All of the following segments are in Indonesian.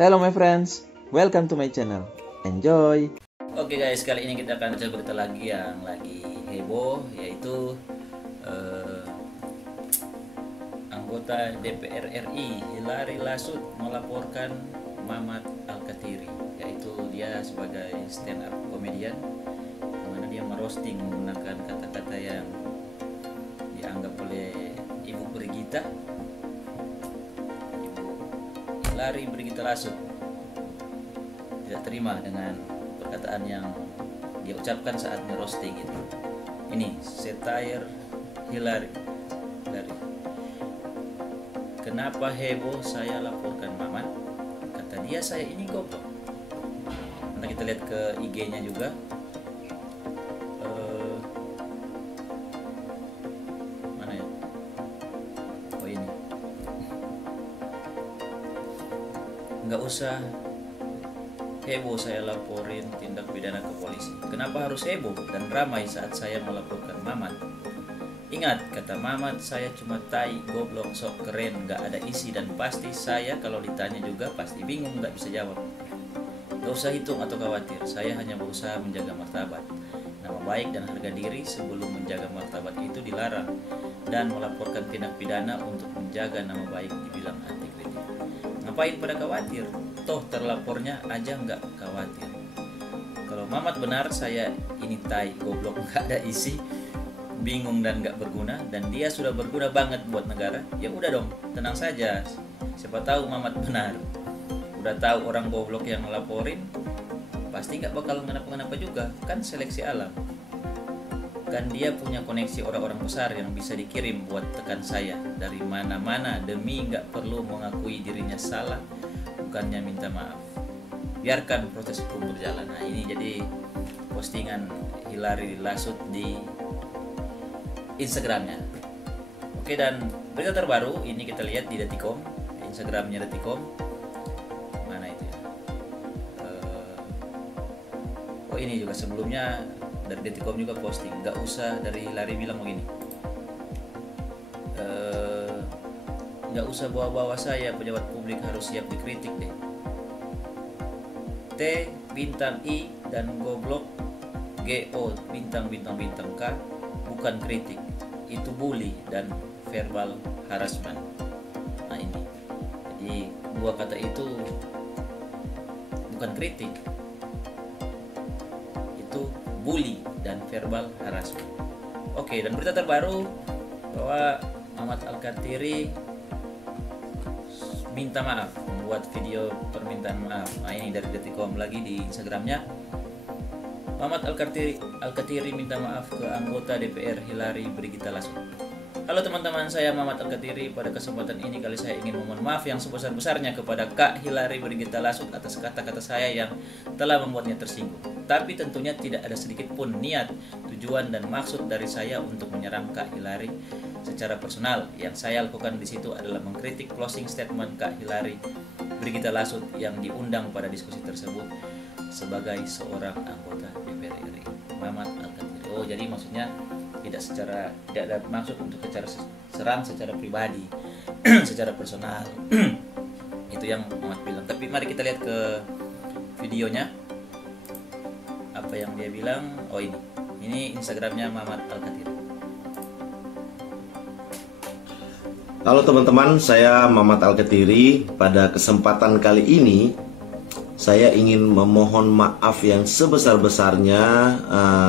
Hello my friends, welcome to my channel. Enjoy. Oke guys, kali ini kita akan baca berita lagi yang lagi heboh, yaitu anggota DPR RI Hilary Lasut melaporkan Mamat Alkatiri, yaitu dia sebagai stand up comedian, di mana dia merosting menggunakan kata-kata yang dianggap oleh Ibu Brigita, Ibu Hilary Brigita Lasut tidak terima dengan perkataan yang dia ucapkan saat ngerosting itu. Ini satire Hilary. Kenapa heboh saya laporkan Mamat? Kata dia, saya ini goblok. Nanti kita lihat ke IG-nya juga. Mana ya? Oh ini. Nggak usah heboh saya laporin tindak pidana ke polisi. Kenapa harus heboh dan ramai saat saya melaporkan Mamat? Ingat, kata Mamat, saya cuma tai, goblok, sok keren, gak ada isi, dan pasti saya kalau ditanya juga pasti bingung, gak bisa jawab. Gak usah hitung atau khawatir, saya hanya berusaha menjaga martabat, nama baik dan harga diri. Sebelum menjaga martabat itu dilarang, dan melaporkan tindak pidana untuk menjaga nama baik dibilang anti kritik. Ngapain pada khawatir? Toh terlapornya aja nggak khawatir. Kalau Mamat benar saya ini tai, goblok, nggak ada isi, bingung dan nggak berguna, dan dia sudah berguna banget buat negara, ya udah dong, tenang saja. Siapa tahu Mamat benar. Udah tahu orang goblok yang ngelaporin pasti nggak bakal kenapa-kenapa juga, kan seleksi alam. Kan dia punya koneksi orang-orang besar yang bisa dikirim buat tekan saya dari mana-mana demi nggak perlu mengakui dirinya salah, bukannya minta maaf. Biarkan proses hukum berjalan. Nah, ini jadi postingan Hilary Lasut di Instagramnya. Oke, dan berita terbaru ini kita lihat di Detikcom, Instagramnya Detikcom. Mana itu ya? Oh ini juga sebelumnya dari Detikcom juga posting. Nggak usah, dari Hilary bilang begini, nggak usah bawa-bawa saya, pejabat publik harus siap dikritik deh. T bintang I dan goblok GO bintang K bukan kritik, itu bully dan verbal harassment. Nah ini, jadi dua kata itu bukan kritik, itu bully dan verbal harassment. Oke, dan berita terbaru bahwa Mamat Alkatiri minta maaf, membuat video permintaan maaf. Nah ini dari Detikcom lagi di Instagramnya. Mamat Alkatiri minta maaf ke anggota DPR Hilary Brigita Lasut. Halo teman-teman, saya Mamat Alkatiri. Pada kesempatan ini kali saya ingin memohon maaf yang sebesar-besarnya kepada Kak Hilary Brigita Lasut atas kata-kata saya yang telah membuatnya tersinggung. Tapi tentunya tidak ada sedikit pun niat, tujuan dan maksud dari saya untuk menyerang Kak Hilary secara personal. Yang saya lakukan di situ adalah mengkritik closing statement Kak Hilary Brigita Lasut yang diundang pada diskusi tersebut sebagai seorang anggota DPR RI, Mamat Alkatiri. Oh, jadi maksudnya tidak ada maksud untuk secara serang secara pribadi, secara personal. Itu yang Mamat bilang. Tapi mari kita lihat ke videonya. Apa yang dia bilang? Oh ini Instagramnya Mamat Alkatiri. Halo teman-teman, saya Mamat Alkatiri. Pada kesempatan kali ini saya ingin memohon maaf yang sebesar-besarnya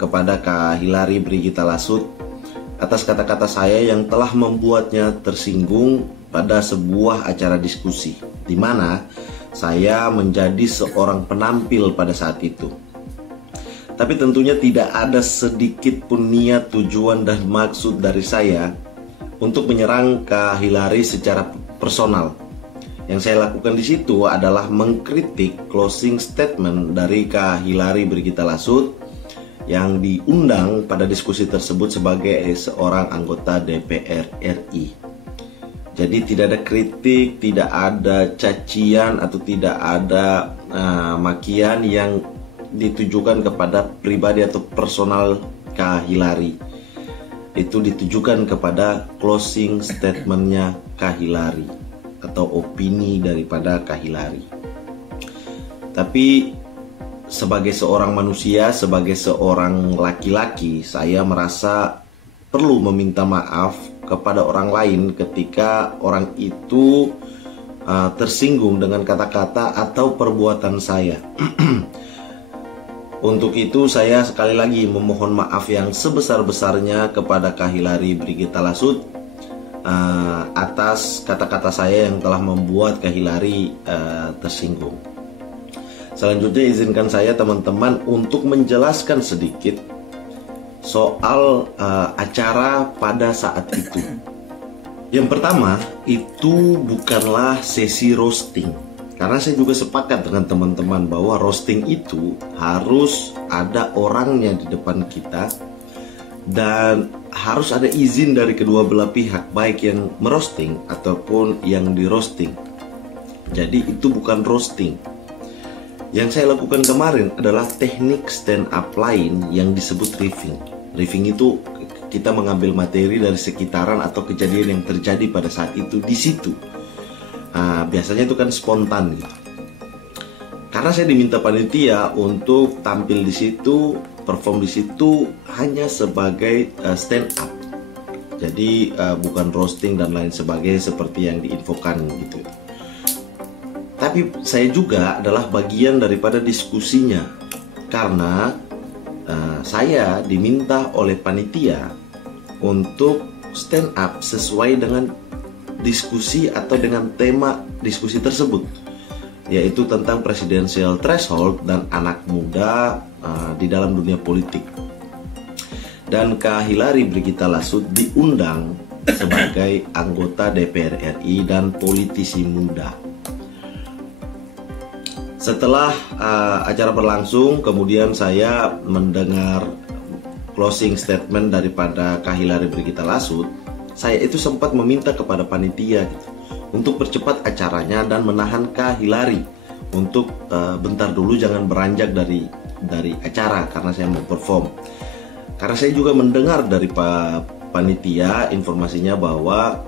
kepada Kak Hilary Brigita Lasut atas kata-kata saya yang telah membuatnya tersinggung pada sebuah acara diskusi, di mana saya menjadi seorang penampil pada saat itu. Tapi tentunya tidak ada sedikit pun niat, tujuan, dan maksud dari saya untuk menyerang Kak Hilary secara personal. Yang saya lakukan di situ adalah mengkritik closing statement dari Kak Hilary Brigita Lasut yang diundang pada diskusi tersebut sebagai seorang anggota DPR RI. Jadi tidak ada kritik, tidak ada cacian atau tidak ada makian yang ditujukan kepada pribadi atau personal Kak Hilary. Itu ditujukan kepada closing statementnya Kak Hilary atau opini daripada Kak Hilary. Tapi sebagai seorang manusia, sebagai seorang laki-laki, saya merasa perlu meminta maaf kepada orang lain ketika orang itu tersinggung dengan kata-kata atau perbuatan saya. Untuk itu saya sekali lagi memohon maaf yang sebesar-besarnya kepada Kak Hillary Brigita Lasut atas kata-kata saya yang telah membuat Kak Hillary tersinggung. Selanjutnya izinkan saya teman-teman untuk menjelaskan sedikit soal acara pada saat itu. Yang pertama, itu bukanlah sesi roasting. Karena saya juga sepakat dengan teman-teman bahwa roasting itu harus ada orangnya di depan kita dan harus ada izin dari kedua belah pihak, baik yang merosting ataupun yang di roasting. Jadi itu bukan roasting. Yang saya lakukan kemarin adalah teknik stand up lain yang disebut riffing. Riffing itu kita mengambil materi dari sekitaran atau kejadian yang terjadi pada saat itu di situ. Biasanya itu kan spontan gitu. Karena saya diminta panitia untuk tampil di situ, perform di situ hanya sebagai stand up. Jadi bukan roasting dan lain sebagainya seperti yang diinfokan gitu. Tapi saya juga adalah bagian daripada diskusinya. Karena saya diminta oleh panitia untuk stand up sesuai dengan diskusi atau dengan tema diskusi tersebut, yaitu tentang presidensial threshold dan anak muda di dalam dunia politik. Dan Kak Hillary Brigita Lasut diundang sebagai anggota DPR RI dan politisi muda. Setelah acara berlangsung, kemudian saya mendengar closing statement daripada Kak Hillary Brigita Lasut. Saya itu sempat meminta kepada panitia gitu, untuk percepat acaranya dan menahan Kak Hillary untuk bentar dulu jangan beranjak dari acara karena saya mau perform. Karena saya juga mendengar dari panitia informasinya bahwa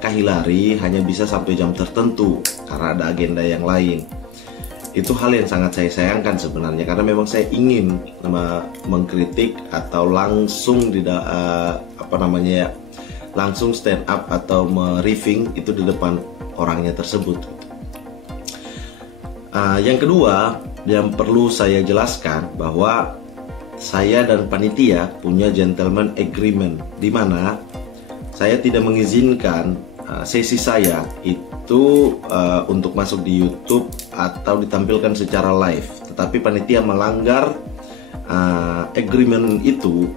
Kak Hillary hanya bisa sampai jam tertentu karena ada agenda yang lain. Itu hal yang sangat saya sayangkan sebenarnya, karena memang saya ingin mengkritik atau langsung langsung stand up atau me-riffing itu di depan orangnya tersebut. Yang kedua yang perlu saya jelaskan bahwa saya dan panitia punya gentleman agreement, di mana saya tidak mengizinkan sesi saya itu untuk masuk di YouTube atau ditampilkan secara live. Tetapi panitia melanggar agreement itu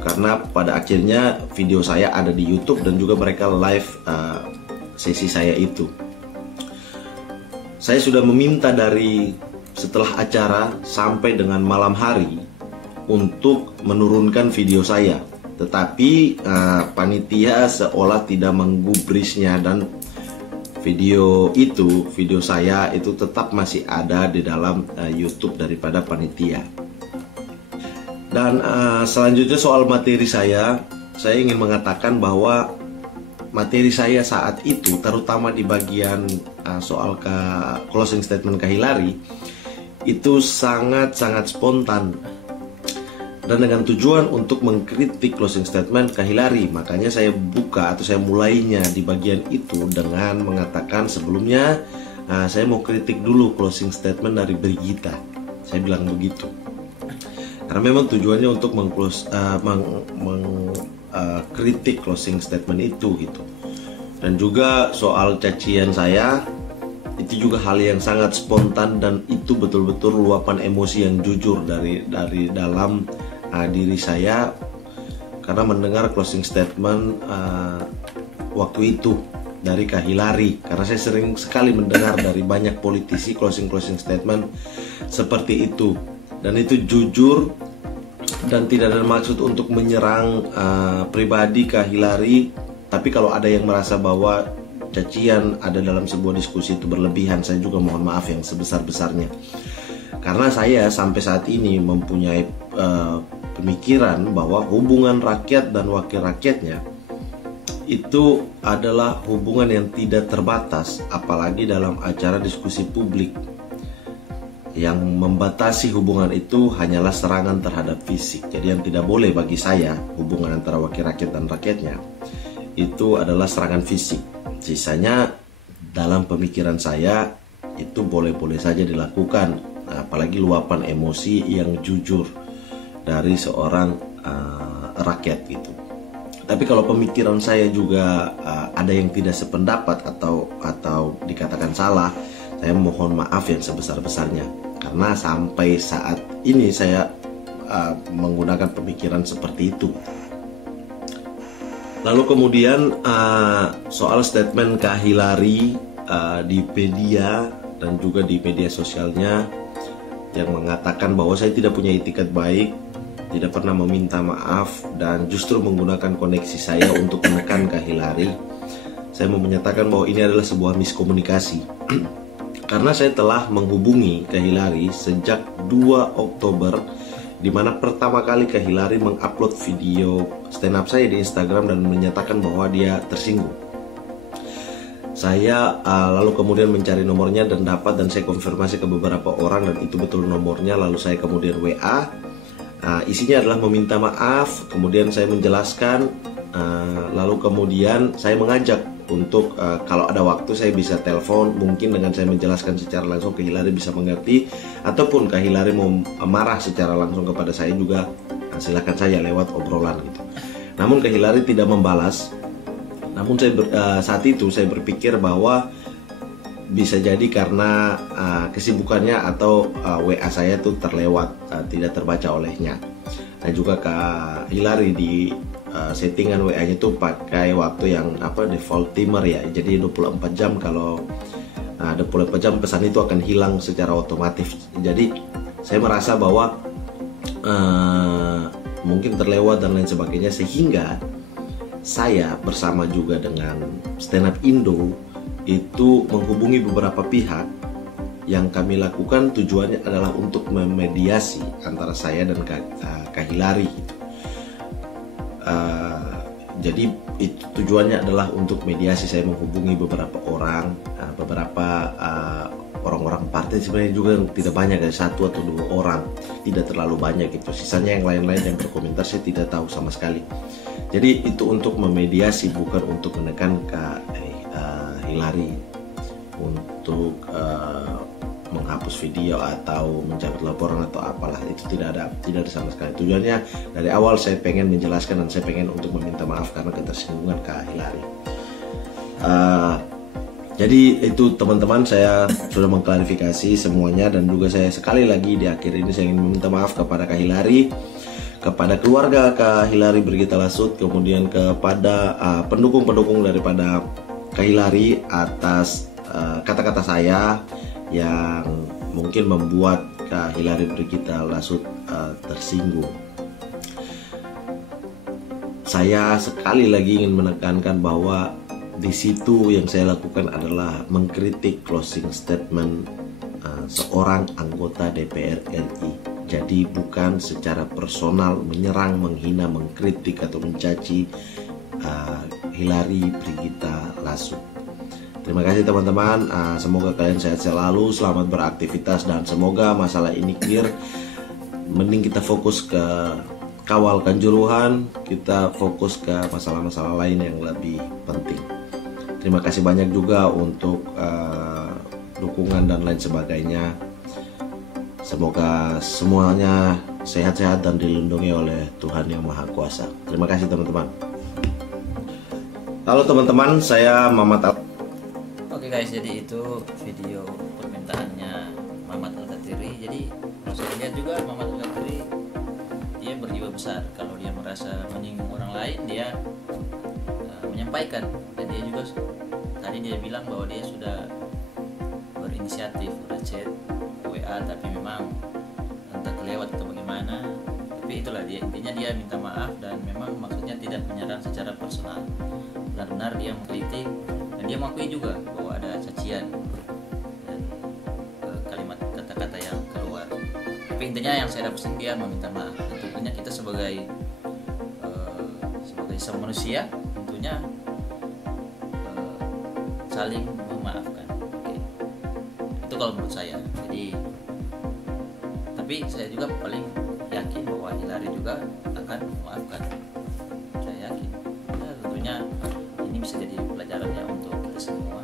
karena pada akhirnya video saya ada di YouTube dan juga mereka live sesi saya itu. Saya sudah meminta dari setelah acara sampai dengan malam hari untuk menurunkan video saya, tetapi panitia seolah tidak menggubrisnya dan video saya itu tetap masih ada di dalam YouTube daripada panitia. Dan selanjutnya soal materi saya ingin mengatakan bahwa materi saya saat itu, terutama di bagian soal closing statement Kak Hillary, itu sangat-sangat spontan dan dengan tujuan untuk mengkritik closing statement Kak Hillary. Makanya saya buka atau saya mulainya di bagian itu dengan mengatakan sebelumnya saya mau kritik dulu closing statement dari Brigita. Saya bilang begitu. Karena memang tujuannya untuk mengkritik closing statement itu gitu. Dan juga soal cacian saya, itu juga hal yang sangat spontan dan itu betul-betul luapan emosi yang jujur dari dalam diri saya karena mendengar closing statement waktu itu dari Kak Hillary. Karena saya sering sekali mendengar dari banyak politisi closing statement seperti itu. Dan itu jujur dan tidak ada maksud untuk menyerang pribadi Kak Hillary. Tapi kalau ada yang merasa bahwa cacian ada dalam sebuah diskusi itu berlebihan, saya juga mohon maaf yang sebesar-besarnya. Karena saya sampai saat ini mempunyai pemikiran bahwa hubungan rakyat dan wakil rakyatnya itu adalah hubungan yang tidak terbatas, apalagi dalam acara diskusi publik. yang membatasi hubungan itu hanyalah serangan terhadap fisik. Jadi yang tidak boleh bagi saya hubungan antara wakil rakyat dan rakyatnya itu adalah serangan fisik. Sisanya dalam pemikiran saya itu boleh-boleh saja dilakukan, apalagi luapan emosi yang jujur dari seorang rakyat gitu. Tapi kalau pemikiran saya juga ada yang tidak sependapat atau dikatakan salah, saya mohon maaf yang sebesar-besarnya, karena sampai saat ini saya menggunakan pemikiran seperti itu. Lalu kemudian soal statement Kak Hillary di media dan juga di media sosialnya yang mengatakan bahwa saya tidak punya itikat baik, tidak pernah meminta maaf, dan justru menggunakan koneksi saya untuk menekan Kak Hillary. Saya mau menyatakan bahwa ini adalah sebuah miskomunikasi. Karena saya telah menghubungi Kak Hillary sejak 2 Oktober, di mana pertama kali Kak Hillary mengupload video stand up saya di Instagram dan menyatakan bahwa dia tersinggung. Saya lalu kemudian mencari nomornya dan dapat, dan saya konfirmasi ke beberapa orang dan itu betul nomornya. Lalu saya kemudian WA, isinya adalah meminta maaf. Kemudian saya menjelaskan, lalu kemudian saya mengajak untuk kalau ada waktu saya bisa telepon, mungkin dengan saya menjelaskan secara langsung Kak Hillary bisa mengerti, ataupun Kak Hillary mau marah secara langsung kepada saya juga, silakan saya lewat obrolan gitu. Namun Kak Hillary tidak membalas. Namun saat itu saya berpikir bahwa bisa jadi karena kesibukannya atau WA saya itu terlewat, tidak terbaca olehnya. Dan juga Kak Hillary di settingan WA-nya itu pakai waktu yang default timer ya. Jadi 24 jam, kalau 24 jam pesan itu akan hilang secara otomatis. Jadi saya merasa bahwa mungkin terlewat dan lain sebagainya, sehingga saya bersama juga dengan Stand Up Indo itu menghubungi beberapa pihak. Yang kami lakukan tujuannya adalah untuk memediasi antara saya dan Kak Hillary gitu. Jadi itu tujuannya adalah untuk mediasi. Saya menghubungi beberapa orang, beberapa orang-orang partai, sebenarnya juga tidak banyak, dari 1 atau 2 orang, tidak terlalu banyak gitu. Sisanya yang lain-lain yang berkomentar saya tidak tahu sama sekali. Jadi itu untuk memediasi, bukan untuk menekan Kak Hillary untuk menghapus video atau mencabut laporan atau apalah. Itu tidak ada sama sekali. Tujuannya dari awal saya pengen menjelaskan dan saya pengen untuk meminta maaf karena ketersinggungan Kak Hillary. Jadi itu teman-teman, saya sudah mengklarifikasi semuanya, dan juga saya sekali lagi di akhir ini saya ingin meminta maaf kepada Kak Hillary, kepada keluarga Kak Hillary Brigita Lasut, kemudian kepada pendukung-pendukung daripada Kak Hillary atas kata-kata saya yang mungkin membuat Kak Hillary Brigita Lasut tersinggung. Saya sekali lagi ingin menekankan bahwa di situ yang saya lakukan adalah mengkritik closing statement seorang anggota DPR RI. Jadi bukan secara personal menyerang, menghina, mengkritik atau mencaci Hillary Brigita Lasut. Terima kasih teman-teman, semoga kalian sehat selalu, selamat beraktivitas, dan semoga masalah ini clear. Mending kita fokus ke kawal Kanjuruhan, kita fokus ke masalah-masalah lain yang lebih penting. Terima kasih banyak juga untuk dukungan dan lain sebagainya. Semoga semuanya sehat-sehat dan dilindungi oleh Tuhan Yang Maha Kuasa. Terima kasih teman-teman. Halo teman-teman, saya Mamat Oke guys, jadi itu video permintaannya Mamat Alkatiri. Jadi langsung lihat juga, Mamat Alkatiri dia berjiwa besar. Kalau dia merasa menyinggung orang lain, dia menyampaikan. Dan dia juga tadi dia bilang bahwa dia sudah berinisiatif, sudah chat WA, tapi memang entah kelewat atau bagaimana. Tapi itulah dia, intinya dia minta maaf dan memang maksudnya tidak menyerang secara personal. Benar-benar dia mengkritik dan dia mengakui juga bahwa ada cacian dan kalimat kata-kata yang keluar. Tapi intinya yang saya dapat dia meminta maaf. Dan tentunya kita sebagai sama manusia tentunya saling memaafkan. Oke. Itu kalau menurut saya. Jadi Tapi saya juga paling yakin bahwa Hillary juga akan memaafkan. Saya yakin. Ya, tentunya ini bisa jadi pelajaran ya untuk kita semua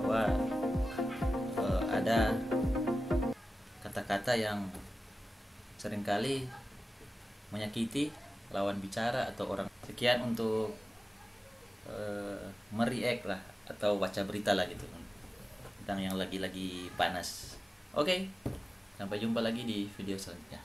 bahwa ada kata-kata yang seringkali menyakiti lawan bicara atau orang. Sekian untuk mereact lah atau baca berita lah gitu tentang yang lagi panas. Oke, sampai jumpa lagi di video selanjutnya.